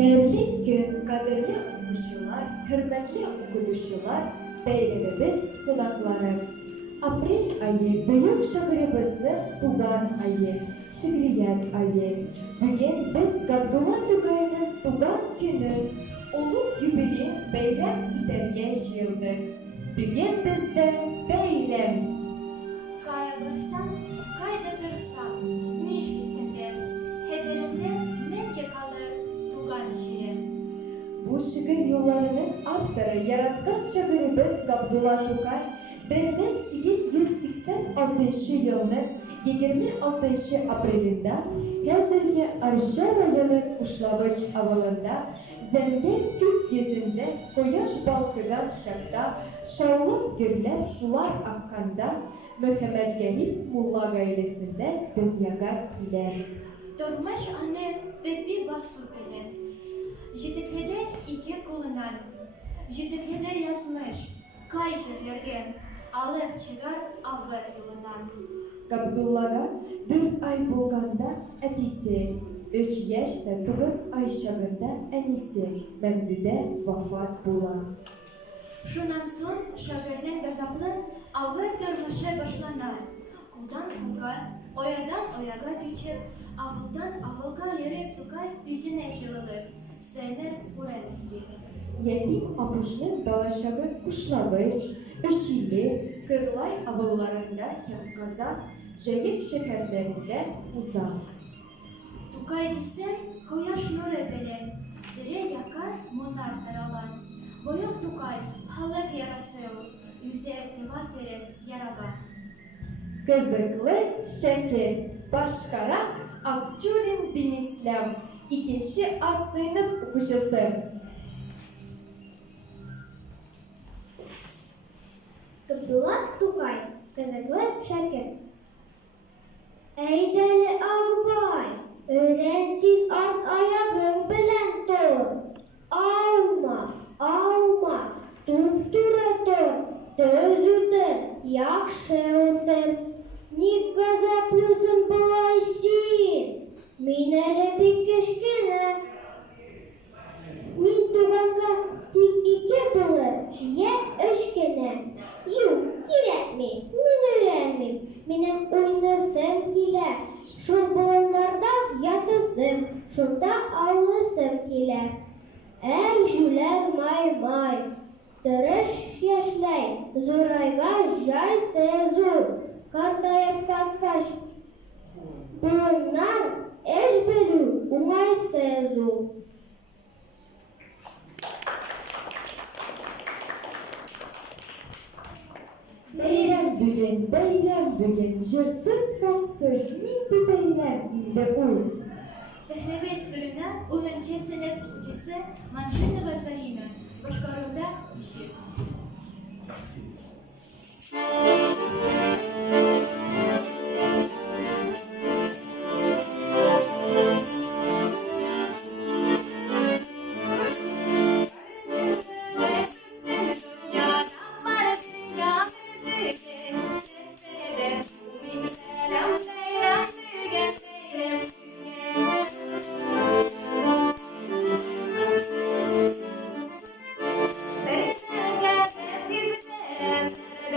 Terlik gün kaderli okuşular, hürmetli okuduşular, beylerimiz, kulakları. April ayı büyük şairimizni tugan ayı, şiiriyet ayı. Bugün biz Gabdullah Tugay'ın tugan günü, ulug yubiley bayram iterge şiirdik. Bugün bizde bayram. Kaya barsam, kayda dursam, nişkisinde, hederinde nerede kalır tugan şiirim. Bu şiir yollarının avtoru yaratkan şairimiz Gabdullah Tugay, 1886 yılının 26 April'inde Yazırlı Arşa rayonu Kuşlavuç avalında zengin gökyüzünde koyaş balkıgan şakta şavlak gürlep sular akkanda Muhammed Gelip Mulla gailesinde dünyaga kiler. Durmuş anne tedbir basıl bilen. Jüdiklede iki kulunan. Jüdiklede yazmış. Kay jürlerge alıp çıkar avlar yolundan. Gabdullah'a 4 ay bolganda etisi, 3 yaşta 9 ay şağında enisi Memdude vafat bulan. Şundan soň şaşırdan gazaplı avlar durmuşa başlanar. Kuldan kulga, oyadan oyaga geçip, avuldan avulga yürüp tukay yüzüne jığılır. Sener uğranesli. Yetim apuşlu dalaşağı Kuşlavuç, Öşili, Kırlay avullarında Kafkaz'a, Jayık şehirlerinde uzak. Tukay desem koyaş nur ebelen, dire yakar munar taralan. Boyuk tukay halak yarasıyor, yüze kıvat verir yaraga. Kızıklı şeker, başkara Akçur'un din İslam, 2. A sınıf okuşusu. Gabdullah Tugay, Kızıklı Şeker. Ey deli albay, öğrensin art ayağın bilen dur. Alma, alma, tuttura dur. Tözüdür, yakşıldır. Ni gazaplısın bulaysin. Minere bir keşkine. Min tuganga tik iki bulur, ye öşkene. Yok, kiretmi, min öğrenmim. Benim oynasım giler. Şu bulanlarda yatısım, şurada ağlasım giler. Ey jüler may may, tırış yaşlay, zorayga jay sezu, kartayıp kalkaş. Bunlar eş belü, umay sezu. Bayram bugün, jırsız fatsız, nindi bayram indi ul. Sehrebe isturuna 10. sınıf tutucusu Manşinova Zarina, başkarında işi.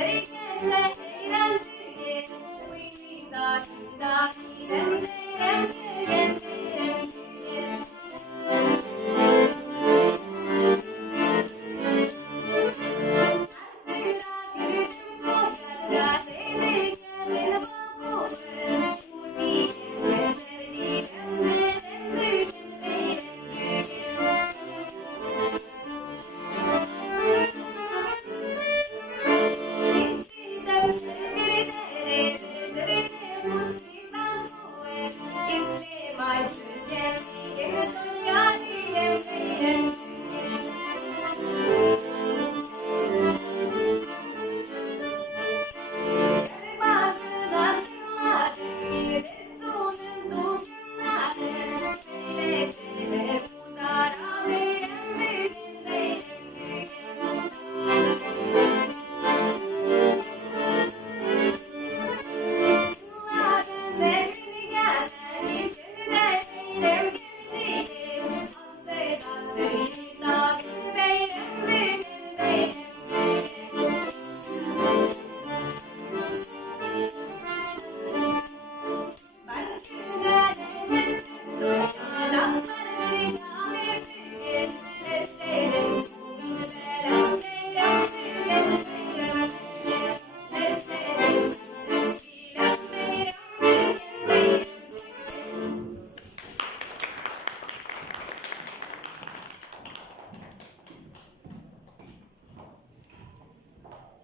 Very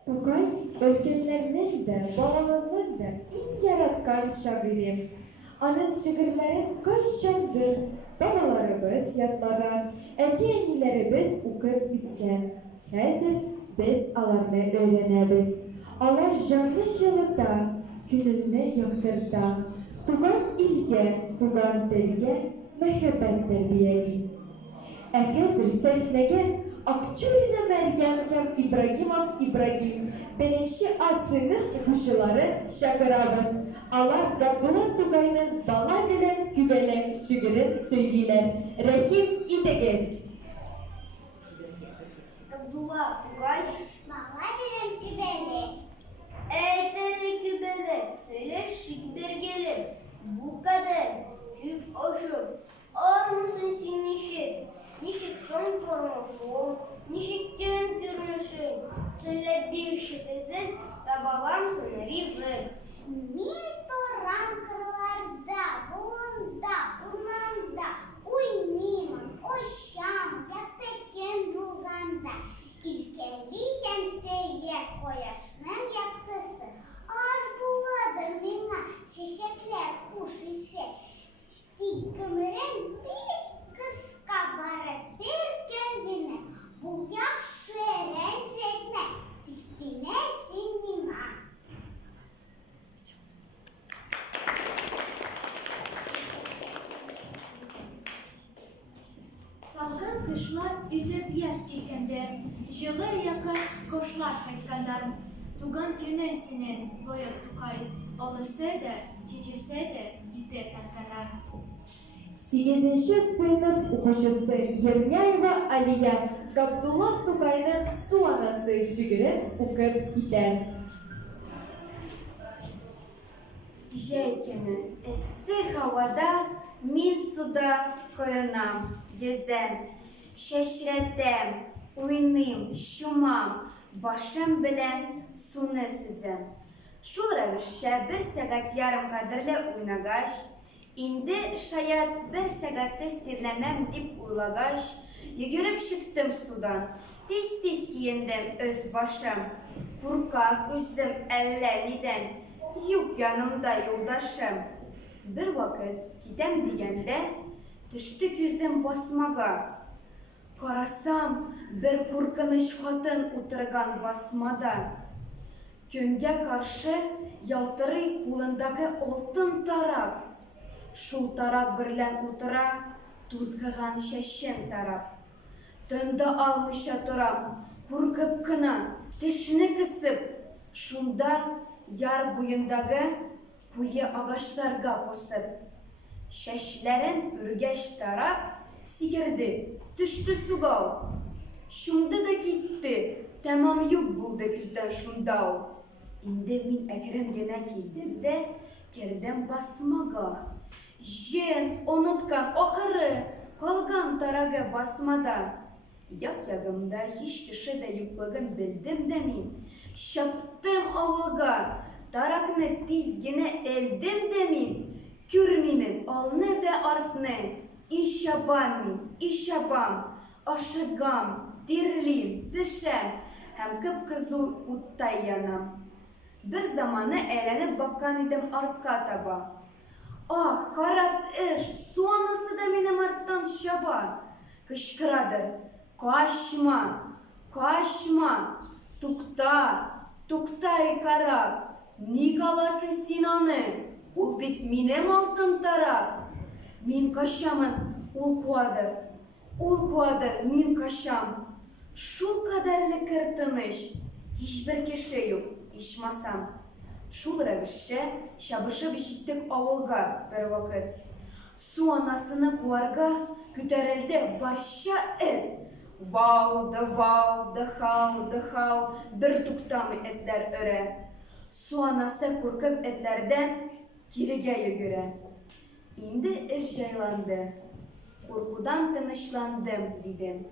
Tokay, ölkänlerinin de, balalığının da en yaratkan şagirim. Anın şiirlerin kayşandır. Babalarımız yatlagan, eti-enilerimiz okup üsken. Hazır biz alarını öğreneriz. Alar canlı yılıda, gününü yaktırda. Tugan ilge, tugan telge, mehabbet terbiyeli. Hazır sahneye Akçurina Meryem İbrahimov İbrahim birinci asırlık kuşuları şakırabız. Allah Abdullah Tugay'ın bana bilen güvelen şiirin söyleyiler. Rahim İtegez. Abdullah Tugay. Bana benim güveni. Eğiteli gübele. Söyle şiir gelir. Bu kadar. Üf oşum. Olmasın senin işin. Nişik son korumuşum. Nişik dön görünüşün. Söyle bir şitesin. Tabalam sana rizim. Min toran kırlarda, bulunda, bulmanda, oynayman, oşam, yatıkken bulganda. İlkeli şemsiye koyaşının yaktısı. Ağaç buladır mina, çiçekler kuş işe. Dikümüren bir kız kabarı bir kendine. Bu yakşı rencetme, diktine sinima. Salgın kışlar üflep yaz dilkende, жылы yakar koşlar kaytkandar. Tugan günün senin boyuk tukay, olursa da, gecese de gider kankanar. 8. sınıf okuyucusu Yernyayeva Aliya Abdullah Tugay'ın su anası şiirini okup gider. Жайкины, эссе havada, min suda koyunam, yüzem, şeşretem, uynayım, şumam, başım bilen sunu süzem. Şul revişe bir saat yarım kadarla oynagaş, indi şayet bir saat ses dirlemem dip uylagaş, yugurip çıktım sudan, tez giyindim öz başım, kurkam üzüm elleliden, yok yanımda yoldaşım. Bir vakit gidem degende düştük yüzüm basmaga. Karasam bir korkunç kadın oturgan basmada. Könge karşı yaltırı kolundaki altın tarak. Şul tarak birlen otura tuzgıgan şeşen tarak. Tönde almışa turam, korkup kına, dişini kısıp. Şunda yar boyundaki kuyu ağaçlarga posıp. Şeşlerin ürgeç taraf sikirdi, düştü suga. Şunda da gitti, tamam yok buldu küzden şunda. İndi min ekran gene kildim de girdim basmaga. Jen unutkan ahırı kalgan taraga basmada. Yagımda hiç kişi de yoklığın bildim de min. Şaptım avulga, tarakны tizgine eldim de min. Kürmimin alnı ve artını, işabam min, işabam, aşıgam, dirlim, pişem, hem kıpkızı uttay yanam. Bir zamanı eğlenip bakan idim artka taba. Ah harap iş, sonrası da benim arttan şaba. Kışkıradır, kaçma, kaçma, tukta, tuktay karak, Nikolas'ın Sinan'ı. Ул бит минем алтын тарак. Мин кашамын, ул куадыр, мин кашам. Шул кадәрле кертыныш, һичбер кеше юк, ичмасам. Шул рәвешчә чабышып җиттек авылга бер вакыт. Су анасыны куарга күтәрелде барча эт. Вау, дыхау, бер туктамый этләр өрә. Su anası korkup etlerden Кирегә йөгерә. Инде эш җайланды. Куркудан тынычландым, дидем.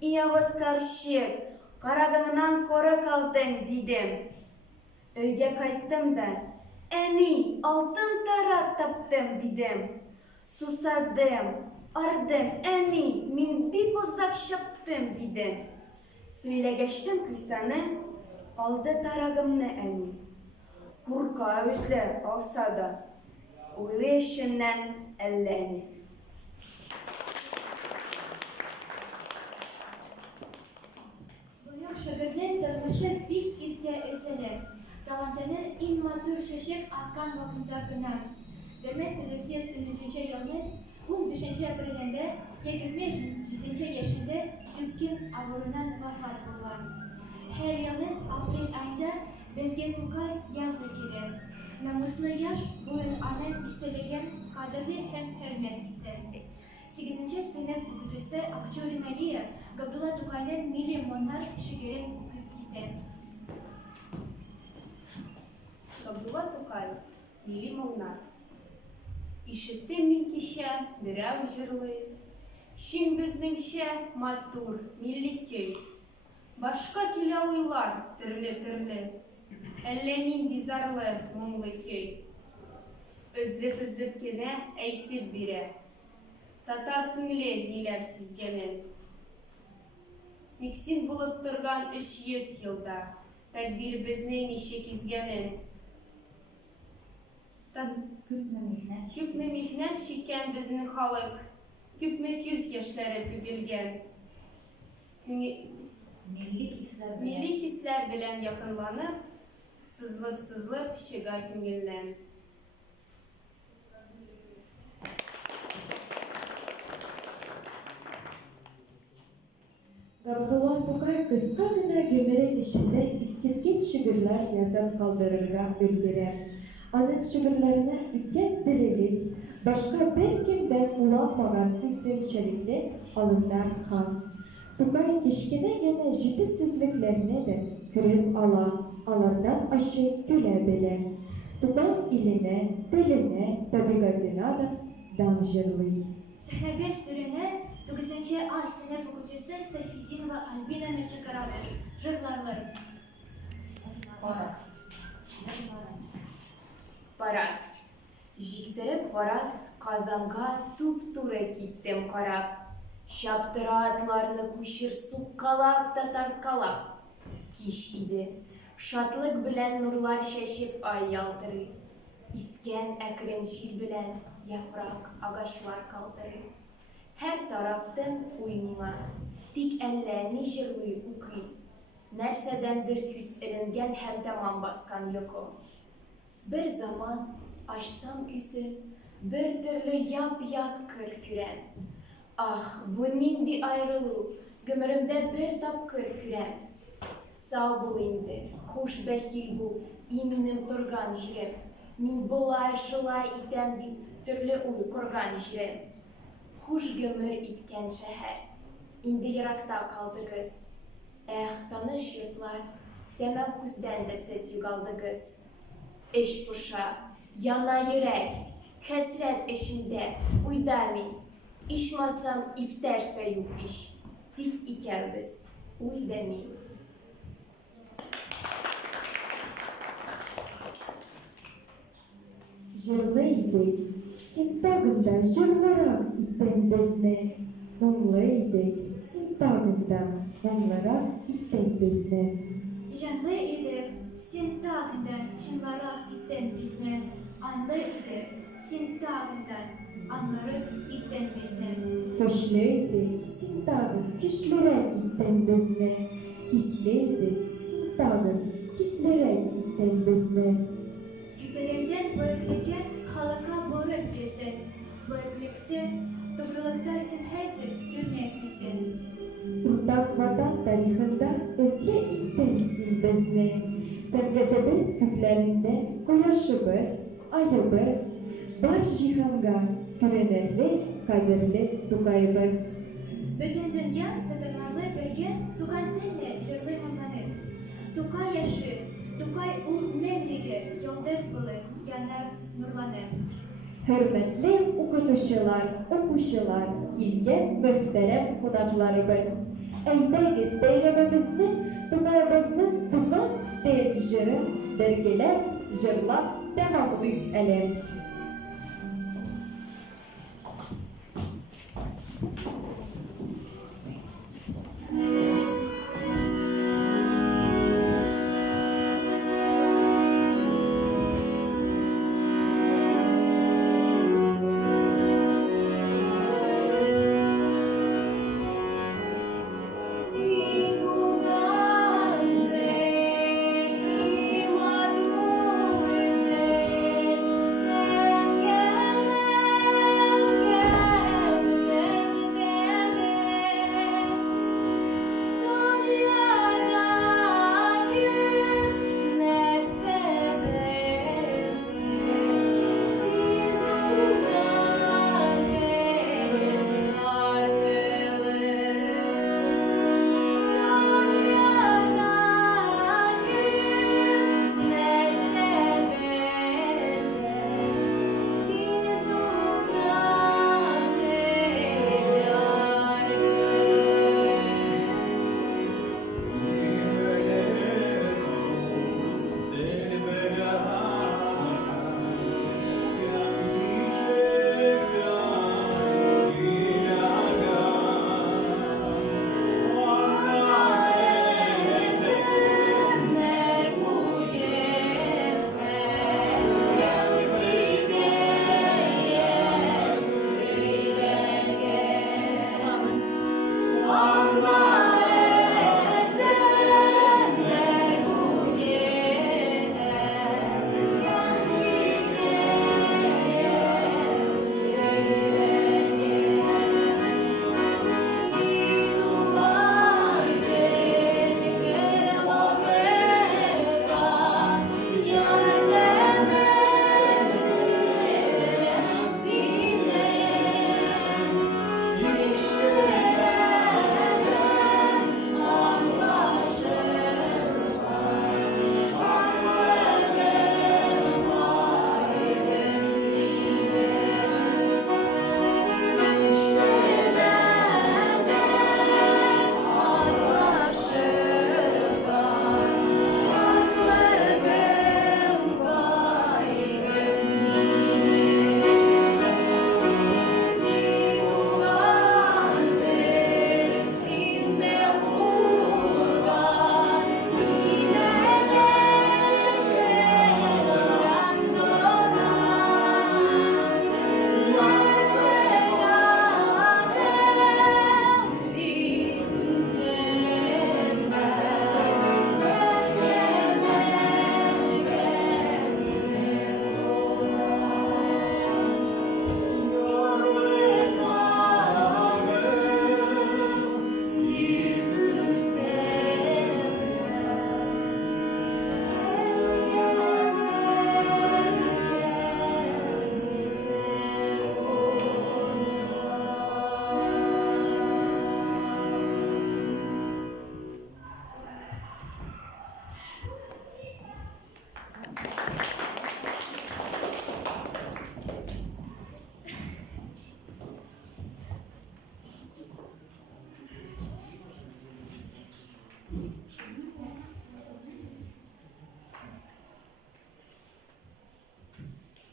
Иявыз карчык, карагыңнан коры калдың, дидем. Өйгә кайттым да, әни, алтын тарак таптым, дидем. Сусадым, ардым, әни, мин бик озак чаптым, дидем. Сөйләгәчтем кыйсаны, алды тарагымны әни. Курка үзе алса да, уйлый эченнән әллә ни. Боек шөгырьнең тормышы бик иртә өзелә. Талантының иң матур чәчәк аткан вакытта гына. 1913 елның 15 апрелендә 27 яшендә үткен авыруыннан вафат булган. Һәр елның апрель айында безгә Тукай язы килә. Намуслы яшь буын аның истәлеген кадерле һәм хөрмәт итә. 8-нче сыйныф укучысы Акчурина Лия Габдулла Тукайның милли монар шигырен укып китә. Габдулла Тукай, милли монар. Ишеттем мин кичә, берәү җырлый. Шин безнеңчә матур, милли көй. Башка килә уйлар, төрле-төрле. Әллә нинди зарлы, моңлы көй. Өзлеп кенә әйтеп бирә. Татар күңеле җиләр сизгәнен. Миксин булып торган 300 елда, тәкъдир безне ничек изгәнен. Күпме михнәт чиккән безнең халык, күпме күз яшьләре түгелгән. Милли хисләр белән якынланып, сызлып чыга күңелнән. Габдулла Тукай кыска гына гомере эчендә искиткеч шигырьләр язып калдырырга өлгерә. Аның шигырьләренә үткән белеге, башка беркем дә уйламаган үзенчәлекле алымнар хас. Тукай кечкенә генә җитешсезлекләрне дә күреп ала, алардан ачы көлә белә. Тукай иленә, теленә, табигатына да дан җырлый. Сәхнәбез түренә 9-нчы А сыйныф укучысы Сафидинова Альбинаны чыгарабыз. Җырларлар. Парад. Җиктереп парад, Казанга туп-туры киттем карап. Чаптыра атларны күчер суккалап та тарткалап. Кич иде. Шатлык белән нурлар чәчеп ай ялтырый. Искән әкрен җил белән яфрак агачлар калтырый. Һәр тарафтан уйнала, тик әллә ни җырлый укый. Нәрсәдәндер күз эленгән һәм тәмам баскан йокы. Бер заман ачсам күзен, бер төрле яп-ят кыр күрәм. Ах, бу нинди аерылу, гомеремдә бер тапкыр күрәм. Сау бул инде, хуш бәхил бул, минем торган җирем. Мин болай шулай итәм дип, төрле уй корган җирем. Хуш гомер иткән шәһәр, инде еракта калдыгыз. Эх, таныш йортлар, тәмам күздән дә сез югалдыгыз. Эш пуша, яна йөрәк, хәсрәт эчендә, уйда мин. Ичмасам иптәш тә юк ич, тик икәүбез, уйда мин. Җырлый идек, син тагын да җырлырак иттең безне. Моңлы идек, син тагын да моңлырак иттең безне. Җанлы идек, син тагын да җанлырак иттең безне. Анлы идек, син тагын да анлырак иттең безне. Көчле идек, син тагын көчлерәк иттең безне. Кисле идек, син тагын кислерәк иттең безне. Күтәрелгән бөеклеккә халыкка барып килсен. Бөеклекте, тугрылыкта син хәзер юнәк бисен. Уртак ватан тарихында эзге иттең син безне. Сәнгатебез күкләрендә кояшыбыз, айыбыз, бар җиһанга күренерле, кадерле Тукайбыз. Бөтен дөнья татарлары бергә туган телне җырлый моңланып. Тукай яшы, Тукай ул мәңгеге йолдыз булып янып, нурланып. Hürmetli okuyucular, ilgen muhterem konakllarımız. Әйдәгез бәйрәмебезне, Тукайыбызның туган бер җырын бергәләп җырлап тәмамлыйк әле.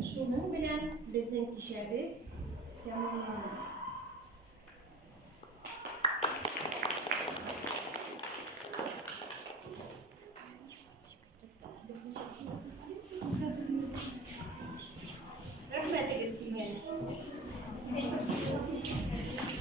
Шуның белән безнең кичәбез тәмамлана.